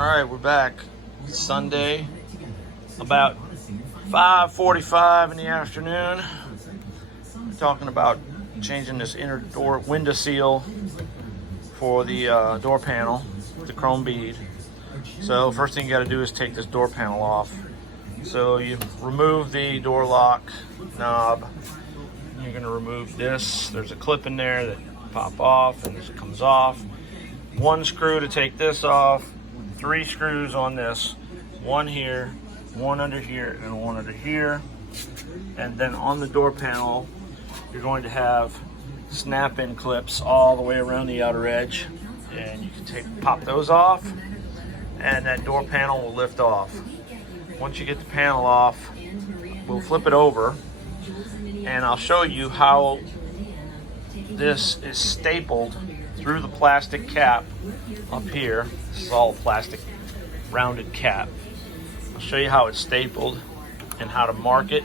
Alright, we're back. It's Sunday, about 5:45 in the afternoon. We're talking about changing this inner door window seal for the door panel with the chrome bead. So first thing you got to do is take this door panel off. So you remove the door lock knob. You're going to remove this. There's a clip in there that pop off and this comes off. One screw to take this off. 3 screws on this. One here, one under here, and one under here. And then on the door panel, you're going to have snap-in clips all the way around the outer edge. And you can pop those off, and that door panel will lift off. Once you get the panel off, we'll flip it over, and I'll show you how this is stapled through the plastic cap up here. This is all plastic rounded cap. I'll show you how it's stapled and how to mark it,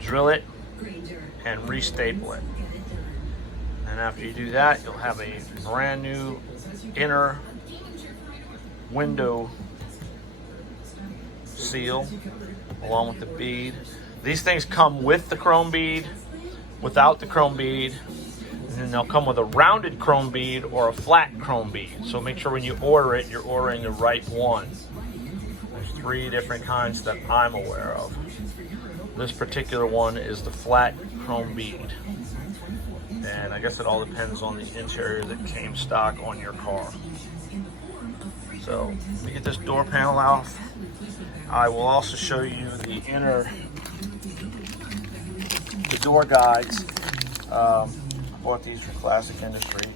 drill it, and restaple it. And after you do that, you'll have a brand new inner window seal along with the bead. These things come with the chrome bead, without the chrome bead, and then they'll come with a rounded chrome bead or a flat chrome bead. So make sure when you order it, you're ordering the right one. There's 3 different kinds that I'm aware of. This particular one is the flat chrome bead. And I guess it all depends on the interior that came stock on your car. So let me get this door panel off. I will also show you the door guides. I bought these from Classic Industry.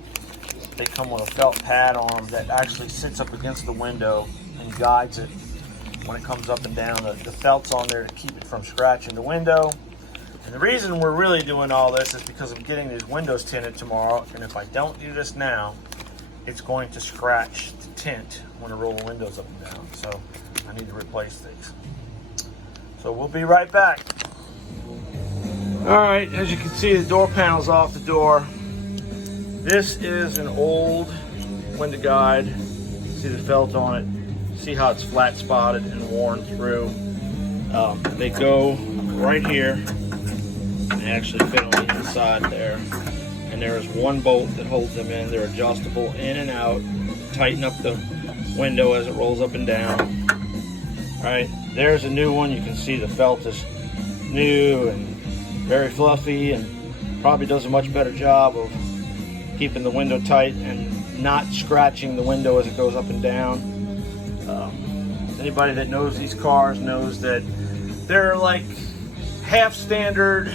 They come with a felt pad on them that actually sits up against the window and guides it when it comes up and down. The felt's on there to keep it from scratching the window. And the reason we're really doing all this is because I'm getting these windows tinted tomorrow, and if I don't do this now, it's going to scratch the tint when I roll the windows up and down. So I need to replace these. So we'll be right back. Alright, as you can see, the door panel's off the door. This is an old window guide. See the felt on it. See how it's flat spotted and worn through. They go right here. They actually fit on the inside there. And there is one bolt that holds them in. They're adjustable in and out. Tighten up the window as it rolls up and down. Alright, there's a new one. You can see the felt is new and very fluffy and probably does a much better job of keeping the window tight and not scratching the window as it goes up and down. Anybody that knows these cars knows that they're like half standard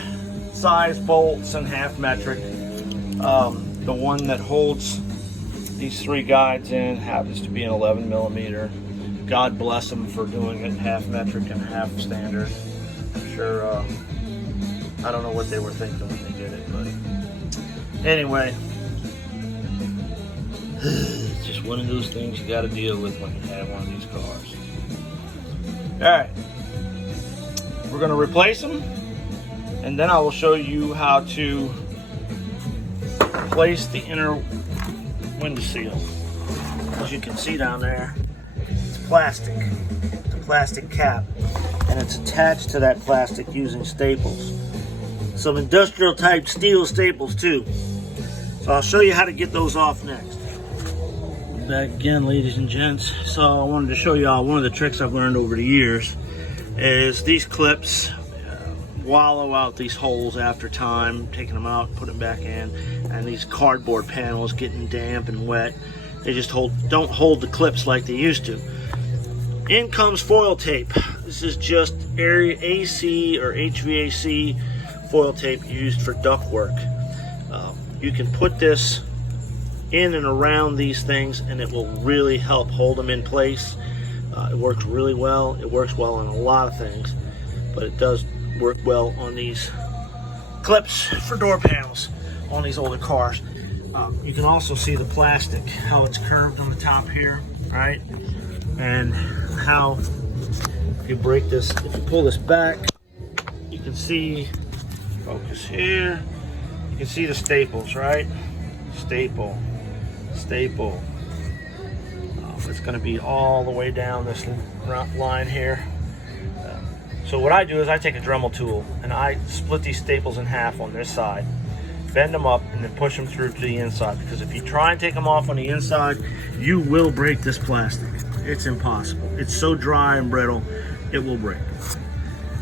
size bolts and half metric. The one that holds these 3 guides in happens to be an 11 millimeter. God bless them for doing it half metric and half standard. I'm sure, I don't know what they were thinking when they did it, but anyway, it's just one of those things you got to deal with when you have one of these cars. Alright, we're going to replace them, and then I will show you how to place the inner window seal. As you can see down there, it's plastic. It's a plastic cap, and it's attached to that plastic using staples. Some industrial type steel staples too. So I'll show you how to get those off next. Back again, ladies and gents. So I wanted to show you all one of the tricks I've learned over the years is these clips wallow out these holes after time, taking them out, putting them back in, and these cardboard panels getting damp and wet. They just don't hold the clips like they used to. In comes foil tape. This is just AC or HVAC foil tape used for ductwork. You can put this in and around these things and it will really help hold them in place. It works really well. It works well on a lot of things, but it does work well on these clips for door panels on these older cars. You can also see the plastic, how it's curved on the top here, right? And how if you break this, if you pull this back, you can see, focus here, you can see the staples, right? Staple, staple. It's going to be all the way down this line here. So what I do is I take a Dremel tool and I split these staples in half on this side, bend them up, and then push them through to the inside, because if you try and take them off on the inside, you will break this plastic. It's impossible. It's so dry and brittle, it will break.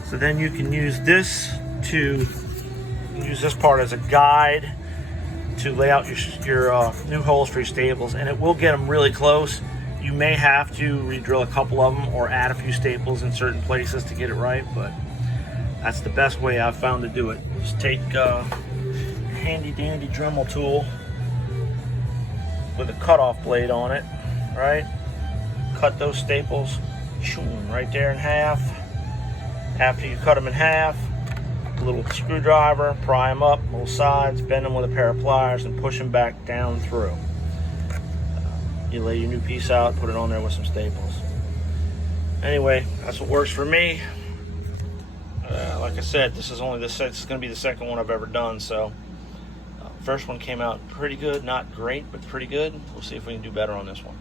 So then you can use this part as a guide to lay out your new holes for your staples, and it will get them really close. You may have to re-drill a couple of them or add a few staples in certain places to get it right, but that's the best way I've found to do it. Just take a handy dandy Dremel tool with a cutoff blade on it, right? Cut those staples right there in half. After you cut them in half, a little screwdriver, pry them up, both sides, bend them with a pair of pliers, and push them back down through. You lay your new piece out, put it on there with some staples. Anyway, that's what works for me. Like I said, this is going to be the second one I've ever done. So, first one came out pretty good, not great, but pretty good. We'll see if we can do better on this one.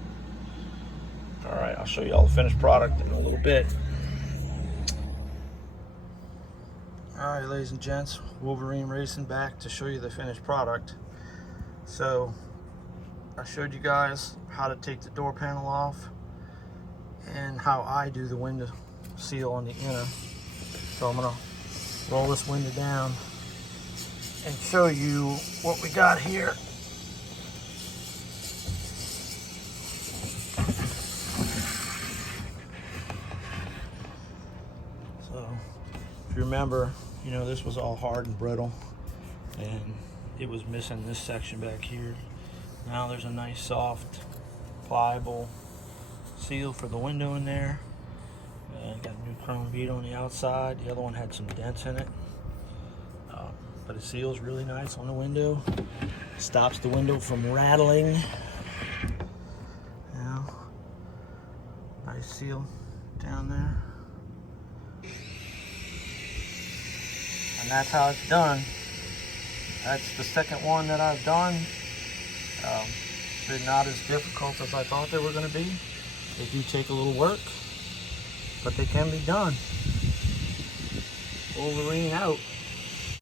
All right, I'll show you all the finished product in a little bit. All right, ladies and gents, Wolverine Racing back to show you the finished product. So, I showed you guys how to take the door panel off and how I do the window seal on the inner. So I'm gonna roll this window down and show you what we got here. So if you remember, you know, this was all hard and brittle and it was missing this section back here. Now there's a nice soft pliable seal for the window in there. Got a new chrome bead on the outside. The other one had some dents in it, but it seals really nice on the window. Stops the window from rattling. Now, nice seal down there, and that's how it's done. That's the second one that I've done. They're not as difficult as I thought they were going to be. They do take a little work, but they can be done. Wolverine out.